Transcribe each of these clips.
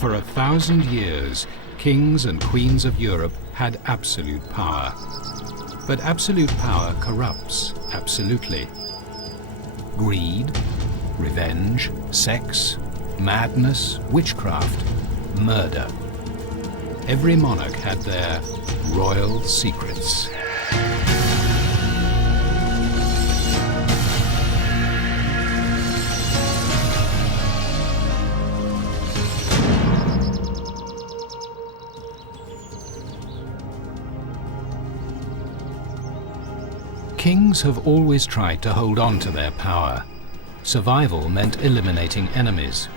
For 1,000 years, kings and queens of Europe had absolute power. But absolute power corrupts absolutely. Greed, revenge, sex, madness, witchcraft, murder. Every monarch had their royal secrets. Kings have always tried to hold on to their power. Survival meant eliminating enemies.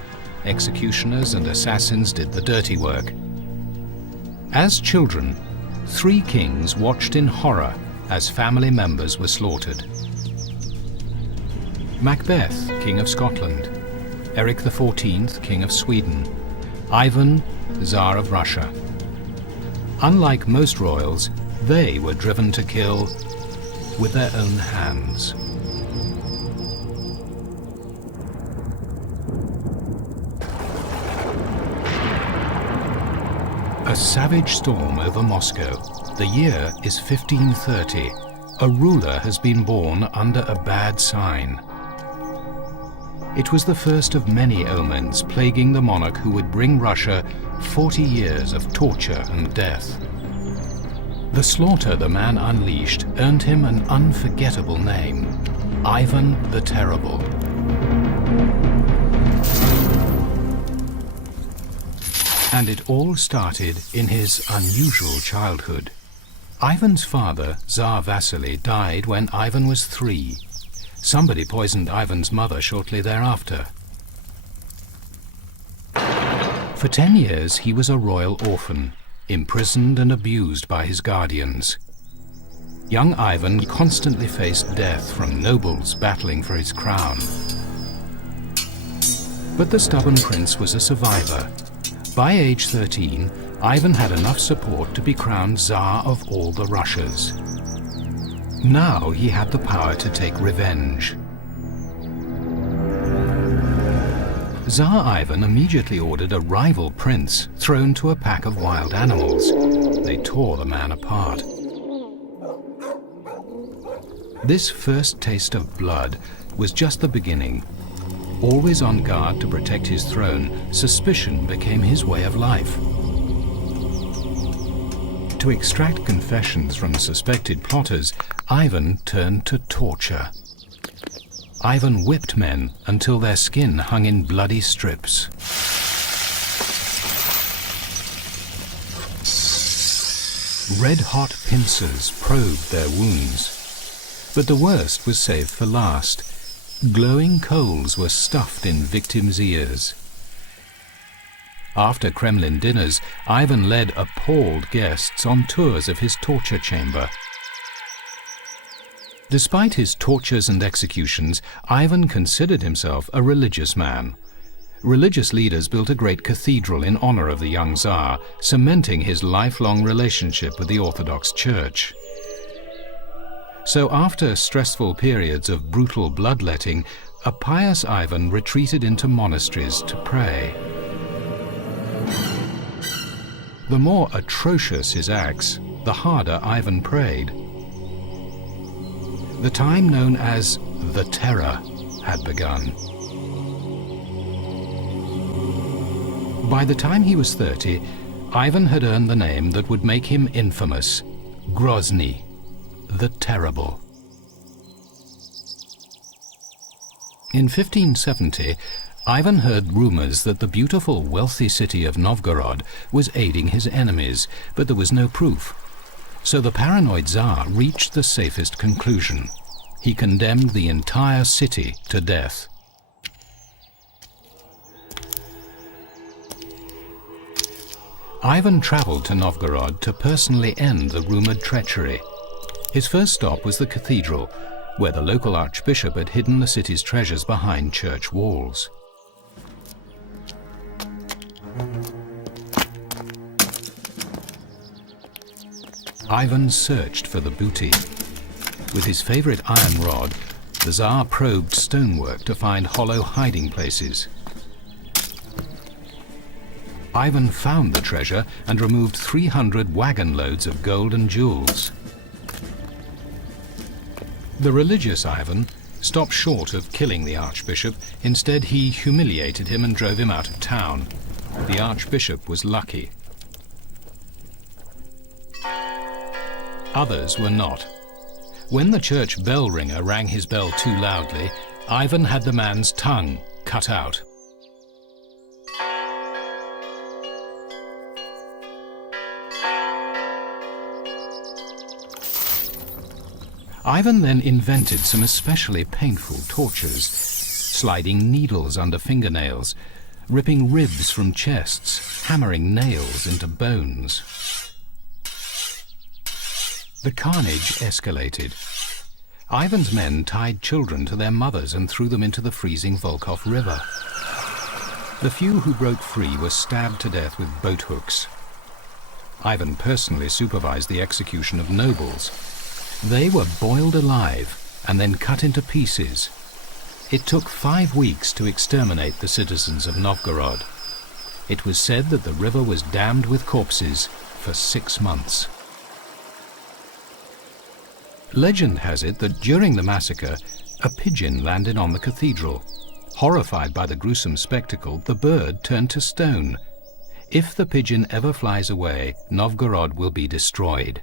Executioners and assassins did the dirty work. As children, 3 kings watched in horror as family members were slaughtered. Macbeth, King of Scotland; Eric XIV, King of Sweden; Ivan, Tsar of Russia. Unlike most royals, they were driven to kill with their own hands. A savage storm over Moscow. The year is 1530. A ruler has been born under a bad sign. It was the first of many omens plaguing the monarch who would bring Russia 40 years of torture and death. The slaughter the man unleashed earned him an unforgettable name: Ivan the Terrible. And it all started in his unusual childhood. Ivan's father, Tsar Vasily, died when Ivan was 3. Somebody poisoned Ivan's mother shortly thereafter. For 10 years he was a royal orphan, imprisoned and abused by his guardians. Young Ivan constantly faced death from nobles battling for his crown. But the stubborn prince was a survivor. By age 13, Ivan had enough support to be crowned Tsar of all the Russias. Now he had the power to take revenge. Tsar Ivan immediately ordered a rival prince thrown to a pack of wild animals. They tore the man apart. This first taste of blood was just the beginning. Always on guard to protect his throne, suspicion became his way of life. To extract confessions from suspected plotters, Ivan turned to torture. Ivan whipped men until their skin hung in bloody strips. Red-hot pincers probed their wounds. But the worst was saved for last. Glowing coals were stuffed in victims' ears. After Kremlin dinners, Ivan led appalled guests on tours of his torture chamber. Despite his tortures and executions, Ivan considered himself a religious man. Religious leaders built a great cathedral in honor of the young Tsar, cementing his lifelong relationship with the Orthodox Church. So after stressful periods of brutal bloodletting, a pious Ivan retreated into monasteries to pray. The more atrocious his acts, the harder Ivan prayed. The time known as the Terror had begun. By the time he was 30, Ivan had earned the name that would make him infamous: Grozny, the Terrible. In 1570, Ivan heard rumors that the beautiful, wealthy city of Novgorod was aiding his enemies, but there was no proof. So the paranoid Tsar reached the safest conclusion. He condemned the entire city to death. Ivan traveled to Novgorod to personally end the rumored treachery. His first stop was the cathedral, where the local archbishop had hidden the city's treasures behind church walls. Ivan searched for the booty. With his favorite iron rod, the Tsar probed stonework to find hollow hiding places. Ivan found the treasure and removed 300 wagon loads of gold and jewels. The religious Ivan stopped short of killing the archbishop. Instead, he humiliated him and drove him out of town. The archbishop was lucky. Others were not. When the church bell ringer rang his bell too loudly, Ivan had the man's tongue cut out. Ivan then invented some especially painful tortures, sliding needles under fingernails, ripping ribs from chests, hammering nails into bones. The carnage escalated. Ivan's men tied children to their mothers and threw them into the freezing Volkhov River. The few who broke free were stabbed to death with boat hooks. Ivan personally supervised the execution of nobles. They were boiled alive and then cut into pieces. It took 5 weeks to exterminate the citizens of Novgorod. It was said that the river was dammed with corpses for 6 months. Legend has it that during the massacre, a pigeon landed on the cathedral. Horrified by the gruesome spectacle, the bird turned to stone. If the pigeon ever flies away, Novgorod will be destroyed.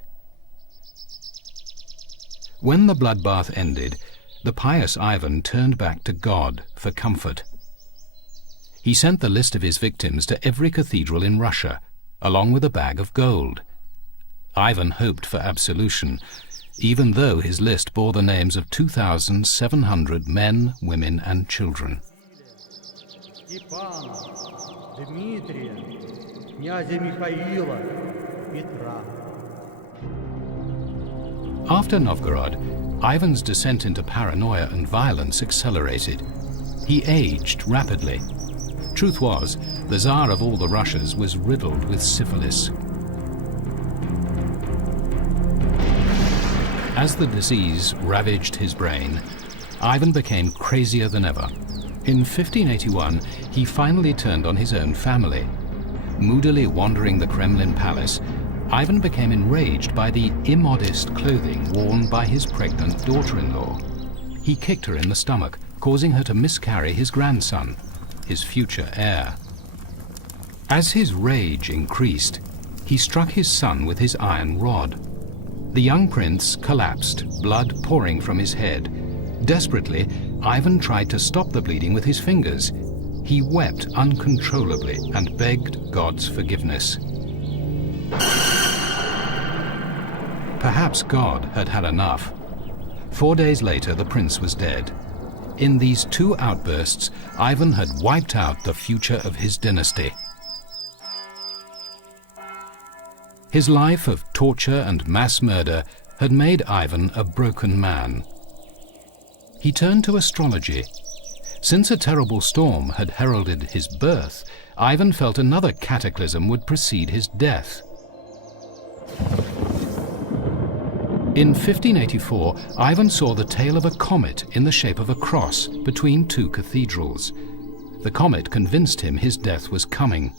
When the bloodbath ended, the pious Ivan turned back to God for comfort. He sent the list of his victims to every cathedral in Russia, along with a bag of gold. Ivan hoped for absolution, even though his list bore the names of 2,700 men, women, and children. After Novgorod, Ivan's descent into paranoia and violence accelerated. He aged rapidly. Truth was, the Tsar of all the Russias was riddled with syphilis. As the disease ravaged his brain, Ivan became crazier than ever. In 1581, he finally turned on his own family. Moodily wandering the Kremlin palace, Ivan became enraged by the immodest clothing worn by his pregnant daughter-in-law. He kicked her in the stomach, causing her to miscarry his grandson, his future heir. As his rage increased, he struck his son with his iron rod. The young prince collapsed, blood pouring from his head. Desperately, Ivan tried to stop the bleeding with his fingers. He wept uncontrollably and begged God's forgiveness. Perhaps God had had enough. 4 days later, the prince was dead. In these 2 outbursts, Ivan had wiped out the future of his dynasty. His life of torture and mass murder had made Ivan a broken man. He turned to astrology. Since a terrible storm had heralded his birth, Ivan felt another cataclysm would precede his death. In 1584, Ivan saw the tail of a comet in the shape of a cross between 2 cathedrals. The comet convinced him his death was coming.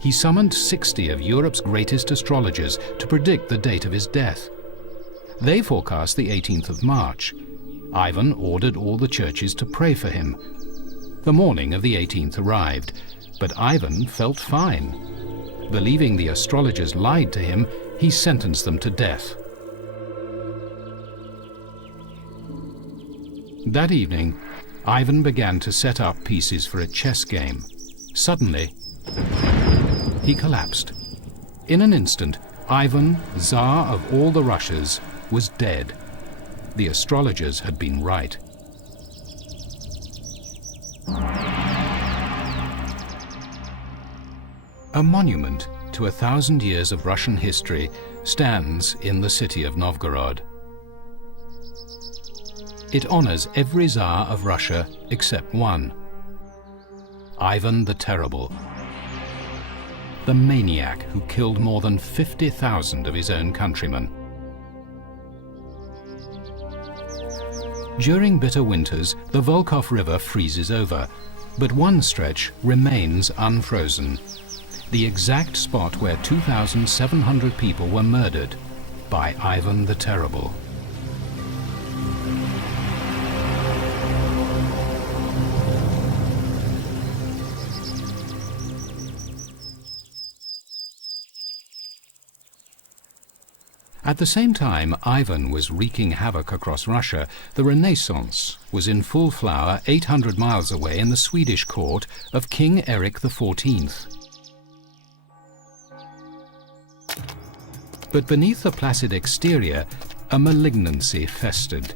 He summoned 60 of Europe's greatest astrologers to predict the date of his death. They forecast the 18th of March. Ivan ordered all the churches to pray for him. The morning of the 18th arrived, but Ivan felt fine. Believing the astrologers lied to him, he sentenced them to death. That evening, Ivan began to set up pieces for a chess game. Suddenly, he collapsed. In an instant, Ivan, Tsar of all the Russias, was dead. The astrologers had been right. A monument to 1,000 years of Russian history stands in the city of Novgorod. It honors every Tsar of Russia except one, Ivan the Terrible, the maniac who killed more than 50,000 of his own countrymen. During bitter winters, the Volkhov River freezes over. But one stretch remains unfrozen. The exact spot where 2,700 people were murdered by Ivan the Terrible. At the same time Ivan was wreaking havoc across Russia, the Renaissance was in full flower 800 miles away in the Swedish court of King Erik XIV. But beneath the placid exterior, a malignancy festered.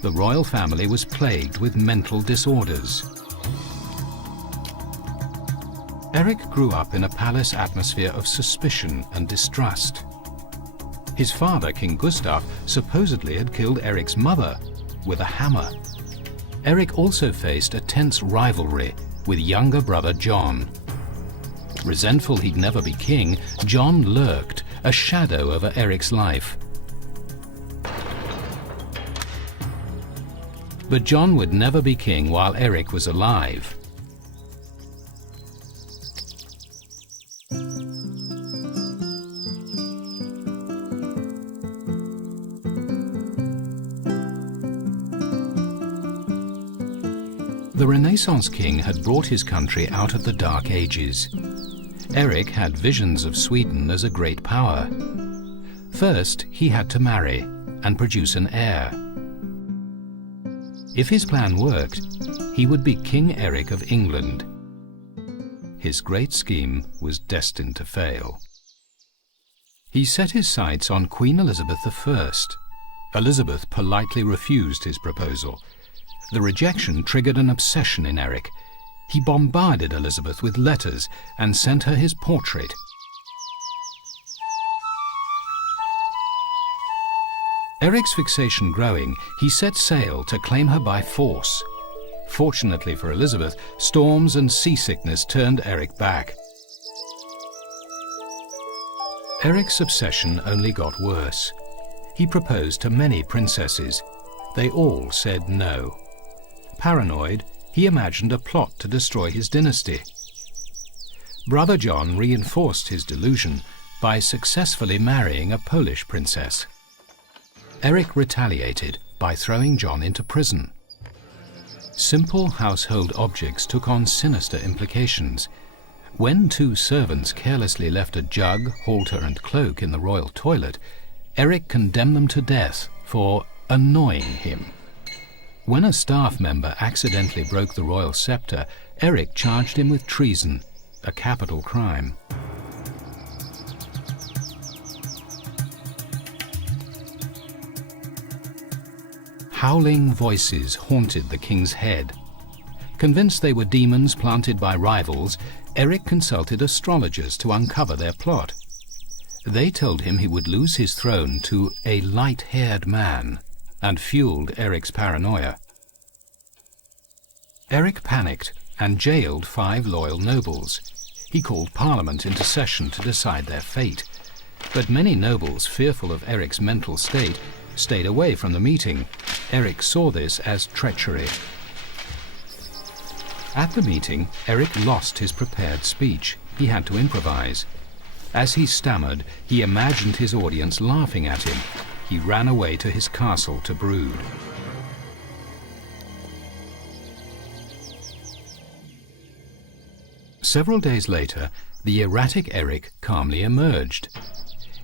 The royal family was plagued with mental disorders. Erik grew up in a palace atmosphere of suspicion and distrust. His father, King Gustav, supposedly had killed Erik's mother with a hammer. Erik also faced a tense rivalry with younger brother John. Resentful he'd never be king, John lurked, a shadow over Erik's life. But John would never be king while Erik was alive. The Renaissance king had brought his country out of the Dark Ages. Erik had visions of Sweden as a great power. First, he had to marry and produce an heir. If his plan worked, he would be King Erik of England. His great scheme was destined to fail. He set his sights on Queen Elizabeth I. Elizabeth politely refused his proposal. The rejection triggered an obsession in Erik. He bombarded Elizabeth with letters and sent her his portrait. Erik's fixation growing, he set sail to claim her by force. Fortunately for Elizabeth, storms and seasickness turned Erik back. Erik's obsession only got worse. He proposed to many princesses. They all said no. Paranoid, he imagined a plot to destroy his dynasty. Brother John reinforced his delusion by successfully marrying a Polish princess. Erik retaliated by throwing John into prison. Simple household objects took on sinister implications. When two servants carelessly left a jug, halter and cloak in the royal toilet, Erik condemned them to death for annoying him. When a staff member accidentally broke the royal scepter, Erik charged him with treason, a capital crime. Howling voices haunted the king's head. Convinced they were demons planted by rivals, Erik consulted astrologers to uncover their plot. They told him he would lose his throne to a light-haired man, and fueled Erik's paranoia. Erik panicked and jailed 5 loyal nobles. He called Parliament into session to decide their fate. But many nobles, fearful of Erik's mental state, stayed away from the meeting. Erik saw this as treachery. At the meeting, Erik lost his prepared speech. He had to improvise. As he stammered, he imagined his audience laughing at him. He ran away to his castle to brood. Several days later, the erratic Erik calmly emerged.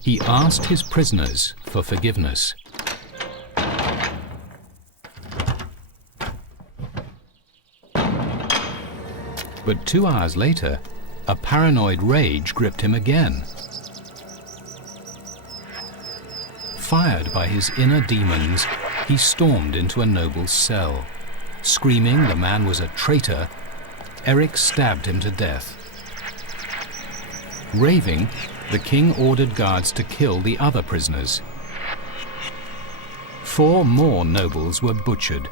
He asked his prisoners for forgiveness. But 2 hours later, a paranoid rage gripped him again. Fired by his inner demons, he stormed into a noble's cell. Screaming the man was a traitor, Erik stabbed him to death. Raving, the king ordered guards to kill the other prisoners. 4 more nobles were butchered.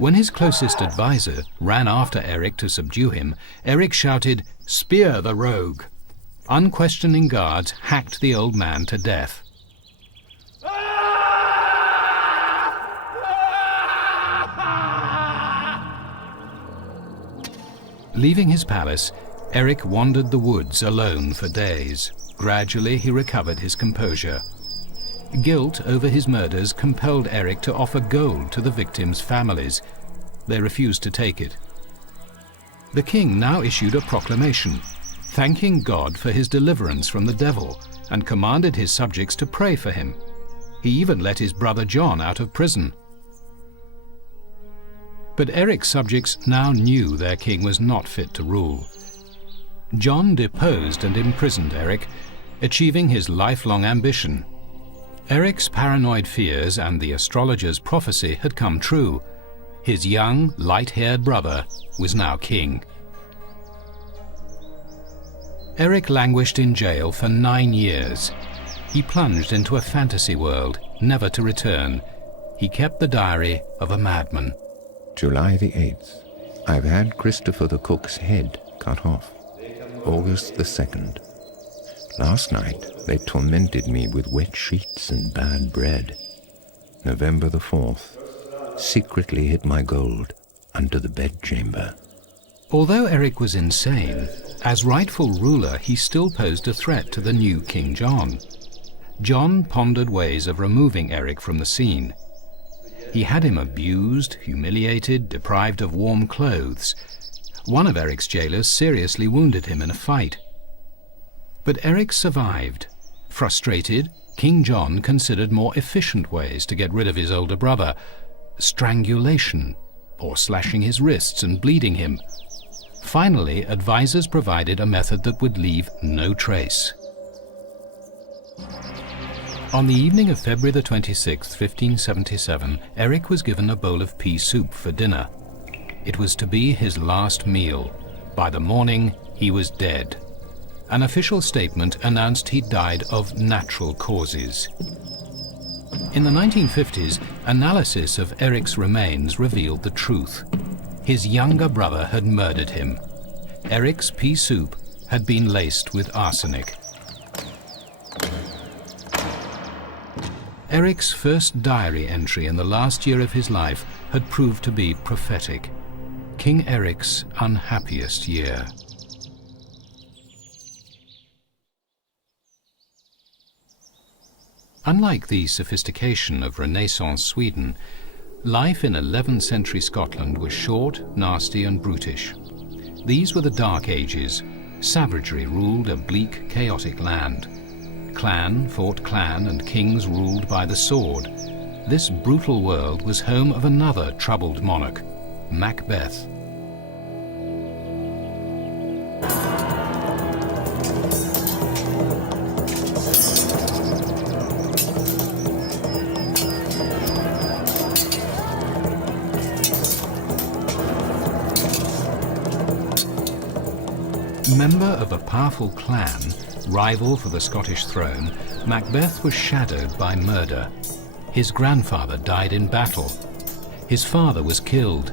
When his closest advisor ran after Eric to subdue him, Eric shouted, "Spear the rogue!" Unquestioning guards hacked the old man to death. Leaving his palace, Eric wandered the woods alone for days. Gradually, he recovered his composure. Guilt over his murders compelled Eric to offer gold to the victims' families. They refused to take it. The king now issued a proclamation, thanking God for his deliverance from the devil, and commanded his subjects to pray for him. He even let his brother John out of prison. But Eric's subjects now knew their king was not fit to rule. John deposed and imprisoned Eric, achieving his lifelong ambition. Eric's paranoid fears and the astrologer's prophecy had come true. His young, light-haired brother was now king. Eric languished in jail for 9 years. He plunged into a fantasy world, never to return. He kept the diary of a madman. July the 8th. I've had Christopher the cook's head cut off. August the 2nd. Last night they tormented me with wet sheets and bad bread. November the 4th. Secretly hid my gold under the bedchamber. Although Eric was insane, as rightful ruler he still posed a threat to the new King John. John pondered ways of removing Eric from the scene. He had him abused, humiliated, deprived of warm clothes. One of Eric's jailers seriously wounded him in a fight. But Eric survived. Frustrated, King John considered more efficient ways to get rid of his older brother: strangulation, or slashing his wrists and bleeding him. Finally, advisors provided a method that would leave no trace. On the evening of February the 26th, 1577, Eric was given a bowl of pea soup for dinner. It was to be his last meal. By the morning, he was dead. An official statement announced he died of natural causes. In the 1950s, analysis of Eric's remains revealed the truth. His younger brother had murdered him. Eric's pea soup had been laced with arsenic. Eric's first diary entry in the last year of his life had proved to be prophetic. King Eric's unhappiest year. Unlike the sophistication of Renaissance Sweden, life in 11th century Scotland was short, nasty and brutish. These were the Dark Ages. Savagery ruled a bleak, chaotic land. Clan fought clan and kings ruled by the sword. This brutal world was home of another troubled monarch, Macbeth. Member of a powerful clan, rival for the Scottish throne, Macbeth was shadowed by murder. His grandfather died in battle. His father was killed.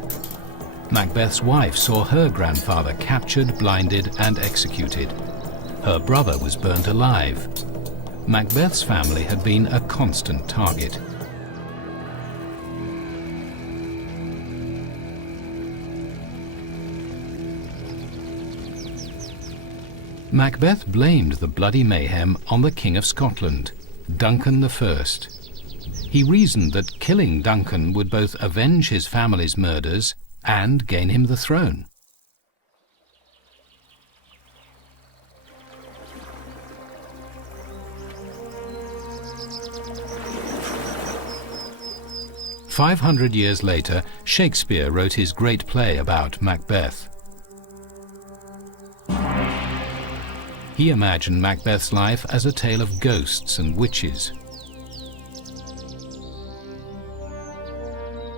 Macbeth's wife saw her grandfather captured, blinded, and executed. Her brother was burnt alive. Macbeth's family had been a constant target. Macbeth blamed the bloody mayhem on the King of Scotland, Duncan I. He reasoned that killing Duncan would both avenge his family's murders and gain him the throne. "500 years later, Shakespeare wrote his great play about Macbeth. He imagined Macbeth's life as a tale of ghosts and witches.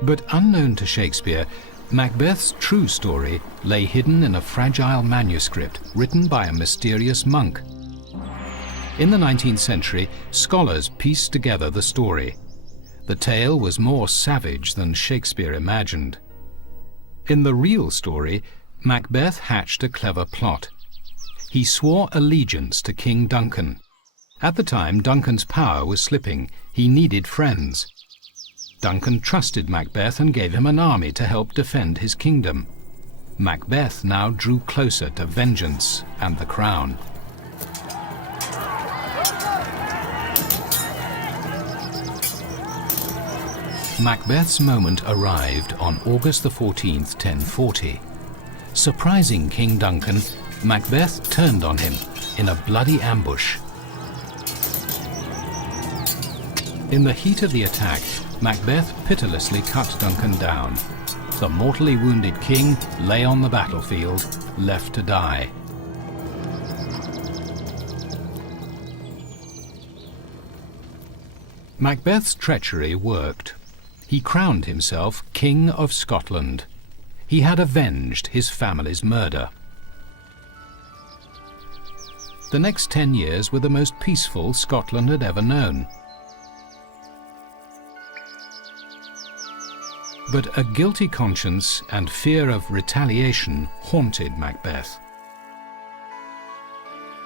But unknown to Shakespeare, Macbeth's true story lay hidden in a fragile manuscript written by a mysterious monk. In the 19th century, scholars pieced together the story. The tale was more savage than Shakespeare imagined. In the real story, Macbeth hatched a clever plot. He swore allegiance to King Duncan. At the time, Duncan's power was slipping. He needed friends. Duncan trusted Macbeth and gave him an army to help defend his kingdom. Macbeth now drew closer to vengeance and the crown. Macbeth's moment arrived on August the 14th, 1040. Surprising King Duncan, Macbeth turned on him in a bloody ambush. In the heat of the attack, Macbeth pitilessly cut Duncan down. The mortally wounded king lay on the battlefield, left to die. Macbeth's treachery worked. He crowned himself King of Scotland. He had avenged his family's murder. The next 10 years were the most peaceful Scotland had ever known. But a guilty conscience and fear of retaliation haunted Macbeth.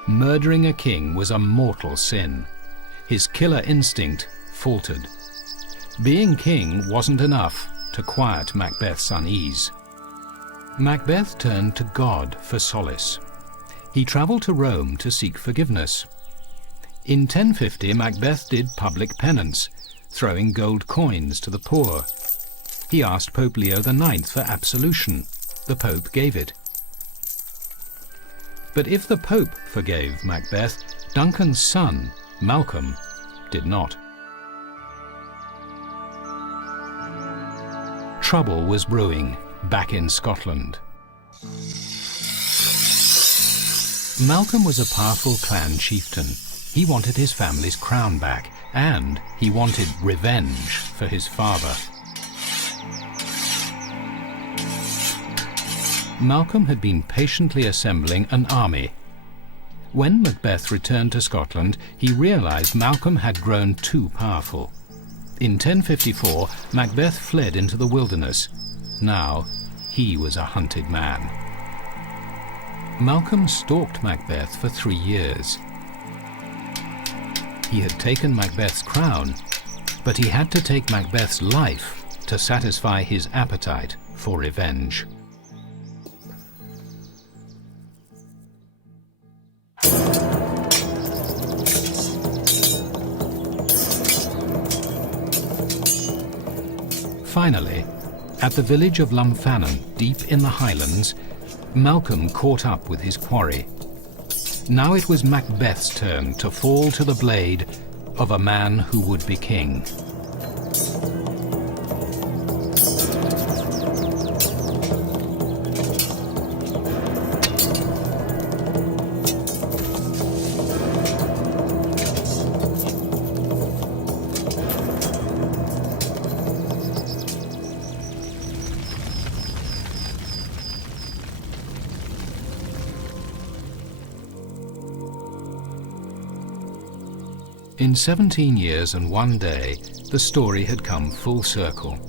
Murdering a king was a mortal sin. His killer instinct faltered. Being king wasn't enough to quiet Macbeth's unease. Macbeth turned to God for solace. He travelled to Rome to seek forgiveness. In 1050, Macbeth did public penance, throwing gold coins to the poor. He asked Pope Leo IX for absolution. The Pope gave it. But if the Pope forgave Macbeth, Duncan's son, Malcolm, did not. Trouble was brewing back in Scotland. Malcolm was a powerful clan chieftain. He wanted his family's crown back, and he wanted revenge for his father. Malcolm had been patiently assembling an army. When Macbeth returned to Scotland, he realized Malcolm had grown too powerful. In 1054, Macbeth fled into the wilderness. Now, he was a hunted man. Malcolm stalked Macbeth for 3 years. He had taken Macbeth's crown, but he had to take Macbeth's life to satisfy his appetite for revenge. Finally, at the village of Lumfannon, deep in the Highlands, Malcolm caught up with his quarry. Now it was Macbeth's turn to fall to the blade of a man who would be king. In 17 years and 1 day, the story had come full circle.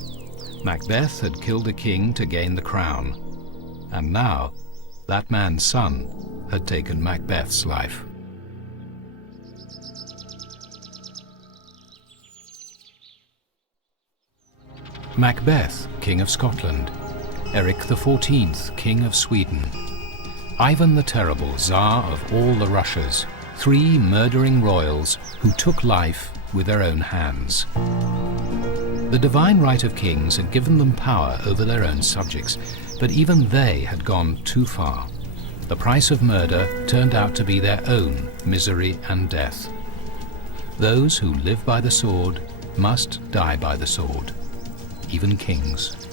Macbeth had killed a king to gain the crown, and now that man's son had taken Macbeth's life. Macbeth, King of Scotland. Eric XIV, King of Sweden. Ivan the Terrible, Tsar of all the Russias. 3 murdering royals who took life with their own hands. The divine right of kings had given them power over their own subjects, but even they had gone too far. The price of murder turned out to be their own misery and death. Those who live by the sword must die by the sword, even kings.